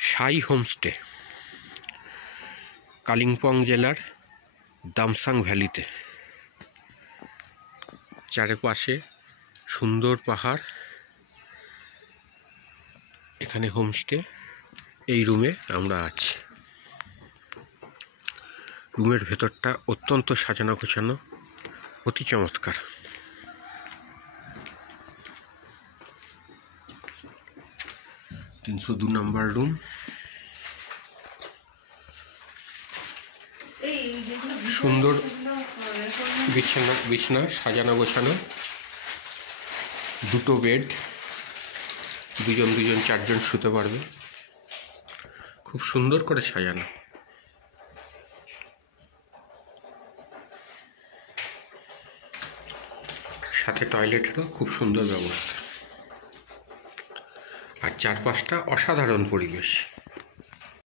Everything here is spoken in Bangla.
সাই হোমস্টে কালিম্পং জেলার দামসাং ভ্যালিতে। চারপাশে সুন্দর পাহাড়। এখানে হোমস্টে। এই রুমে আমরা আছি। রুমের ভেতরটা অত্যন্ত সাজানো গোছানো, অতি চমৎকার। তিনশো নম্বর রুম। সুন্দর বিছানা সাজানো গোছানো, দুটো বেড, দুজন চারজন শুতে পারবে। খুব সুন্দর করে সাজানো। সাথে টয়লেটেরও খুব সুন্দর ব্যবস্থা। আর চারপাশটা অসাধারণ পরিবেশ।